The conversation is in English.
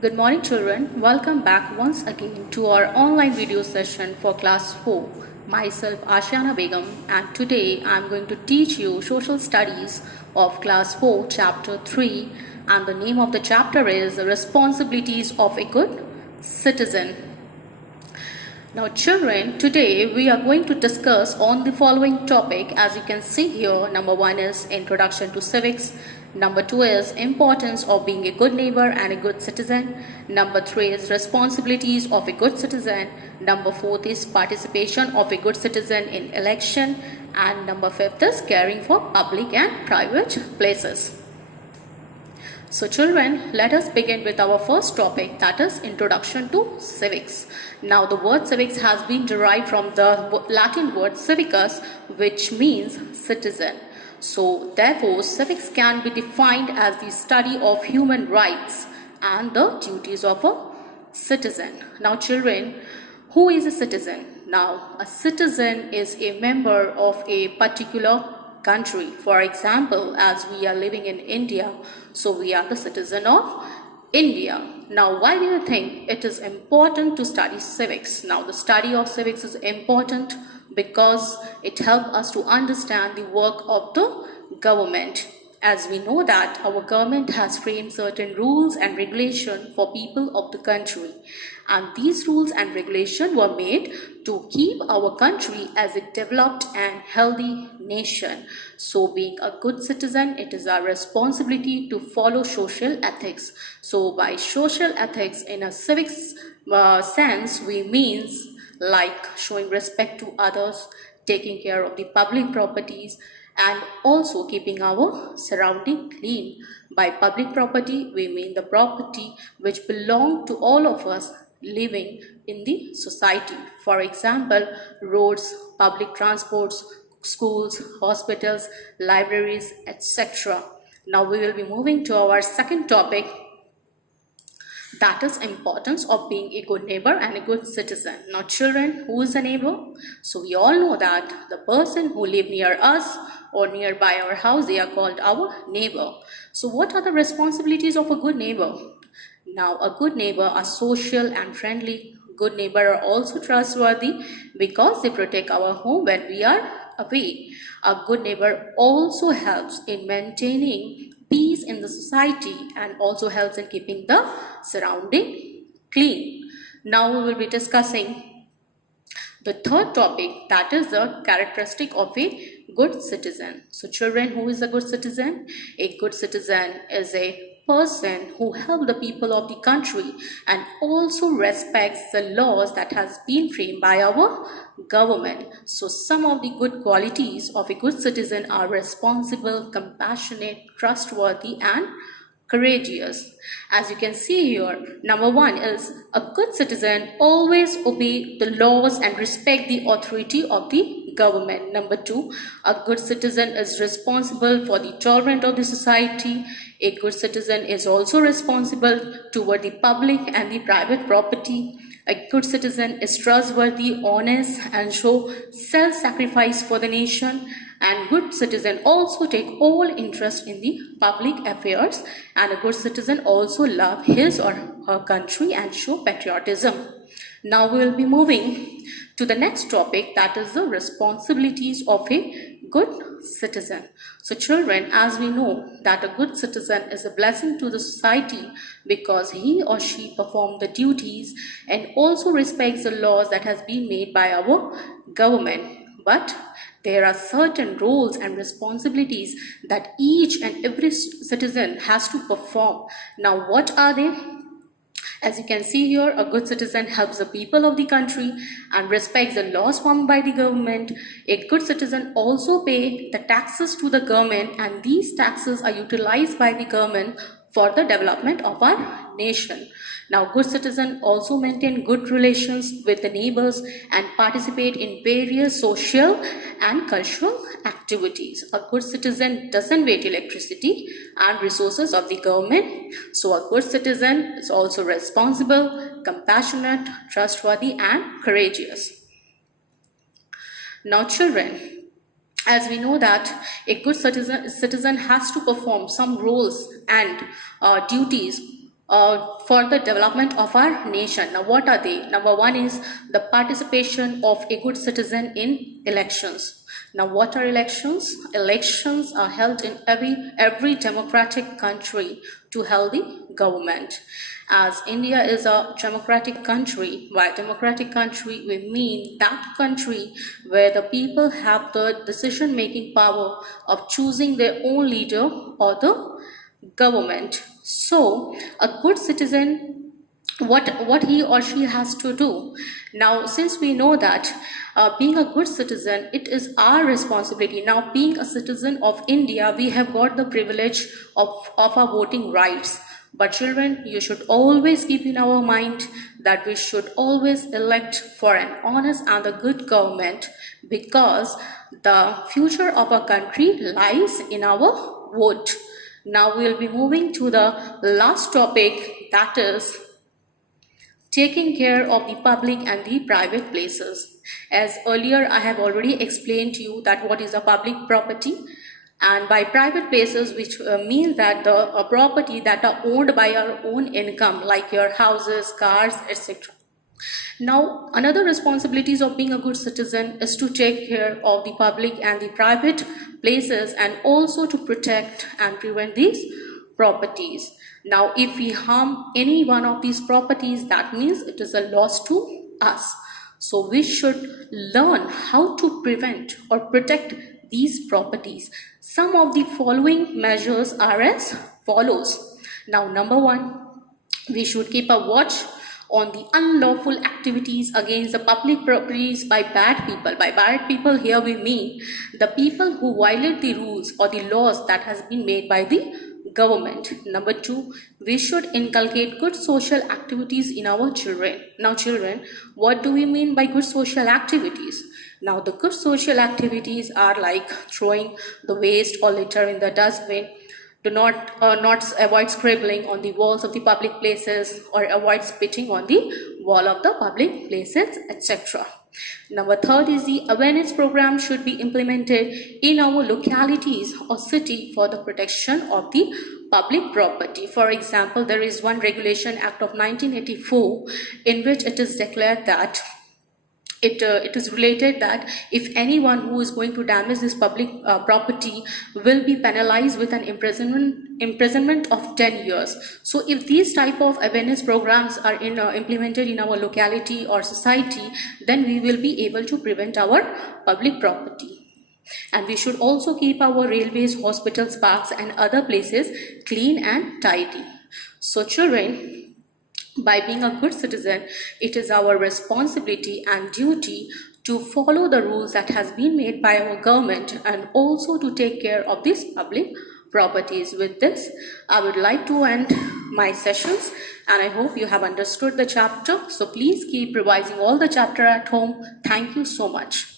Good morning, children. Welcome back once again to our online video session for class 4. Myself Ashiana Begum, and today I am going to teach you social studies of class 4 chapter 3, and the name of the chapter is Responsibilities of a Good Citizen. Now children, today we are going to discuss on the following topic. As you can see here, number 1 is Introduction to Civics. Number 2 is Importance of being a good neighbor and a good citizen. Number 3 is Responsibilities of a good citizen. Number 4 is Participation of a good citizen in election. And number 5 is Caring for public and private places. So children, let us begin with our first topic, that is Introduction to Civics. Now the word civics has been derived from the Latin word civicus, which means citizen. So therefore civics can be defined as the study of human rights and the duties of a citizen. Now children, who is a citizen? Now a citizen is a member of a particular country. For example, as we are living in India, so we are the citizen of India. Now why do you think it is important to study civics? Now the study of civics is important because it helps us to understand the work of the government. As we know that our government has framed certain rules and regulations for people of the country, and these rules and regulations were made to keep our country as a developed and healthy nation. So being a good citizen, it is our responsibility to follow social ethics. So by social ethics in a civics sense, we means like showing respect to others, taking care of the public properties, and also keeping our surrounding clean. By public property, we mean the property which belong to all of us living in the society. For example, roads, public transports, schools, hospitals, libraries, etc. Now we will be moving to our second topic, that is importance of being a good neighbor and a good citizen. Now children, who is a neighbor? So we all know that the person who live near us or nearby our house, they are called our neighbor. So what are the responsibilities of a good neighbor? Now a good neighbor are social and friendly. Good neighbor are also trustworthy because they protect our home when we are away. A good neighbor also helps in maintaining peace in the society and also helps in keeping the surrounding clean. Now we will be discussing the third topic, that is the characteristic of a good citizen. So children, who is a good citizen? A good citizen is a person who helps the people of the country and also respects the laws that has been framed by our government. So some of the good qualities of a good citizen are responsible, compassionate, trustworthy, and courageous. As you can see here, number 1 is a good citizen always obey the laws and respect the authority of the government. Number 2, a good citizen is responsible for the tolerance of the society. A good citizen is also responsible toward the public and the private property. A good citizen is trustworthy, honest, and show self-sacrifice for the nation. And good citizen also take all interest in the public affairs. And a good citizen also love his or her country and show patriotism. Now we will be moving to the next topic, that is the responsibilities of a good citizen. So children, as we know that a good citizen is a blessing to the society because he or she perform the duties and also respects the laws that has been made by our government. But there are certain roles and responsibilities that each and every citizen has to perform. Now what are they? As you can see here, a good citizen helps the people of the country and respects the laws formed by the government. A good citizen also pays the taxes to the government, and these taxes are utilized by the government for the development of our nation. Now good citizens also maintain good relations with the neighbors and participate in various social and cultural activities. A good citizen doesn't waste electricity and resources of the government. So a good citizen is also responsible, compassionate, trustworthy, and courageous. Now children, as we know that a good citizen has to perform some roles and duties for the development of our nation. Now, what are they? Number one is the participation of a good citizen in elections. Now, what are elections? Elections are held in every democratic country to healthy government. As India is a democratic country, by democratic country we mean that country where the people have the decision-making power of choosing their own leader or the government. So a good citizen, what he or she has to do. Now, since we know that being a good citizen, it is our responsibility. Now, being a citizen of India, we have got the privilege of our voting rights. But children, you should always keep in our mind that we should always elect for an honest and a good government, because the future of our country lies in our vote. Now we will be moving to the last topic, that is taking care of the public and the private places. As earlier I have already explained to you that what is a public property, and by private places, which means that the property that are owned by our own income, like your houses, cars, etc. Now, another responsibilities of being a good citizen is to take care of the public and the private places, and also to protect and prevent these properties. Now, if we harm any one of these properties, that means it is a loss to us. So we should learn how to prevent or protect these properties. Some of the following measures are as follows. Now, number one, we should keep a watch on the unlawful activities against the public properties by bad people. By bad people, here we mean the people who violate the rules or the laws that has been made by the government. Number two, we should inculcate good social activities in our children. Now, children, what do we mean by good social activities? Now, the good social activities are like throwing the waste or litter in the dustbin. Do not avoid scribbling on the walls of the public places, or avoid spitting on the wall of the public places, etc. Number third is the awareness program should be implemented in our localities or city for the protection of the public property. For example, there is one Regulation Act of 1984 in which it is declared that it is related that if anyone who is going to damage this public property will be penalized with an imprisonment of 10 years. So if these type of awareness programs are implemented in our locality or society, then we will be able to prevent our public property. And we should also keep our railways, hospitals, parks and other places clean and tidy. So children, by being a good citizen, it is our responsibility and duty to follow the rules that has been made by our government, and also to take care of these public properties. With this, I would like to end my sessions, and I hope you have understood the chapter. So please keep revising all the chapter at home. Thank you so much.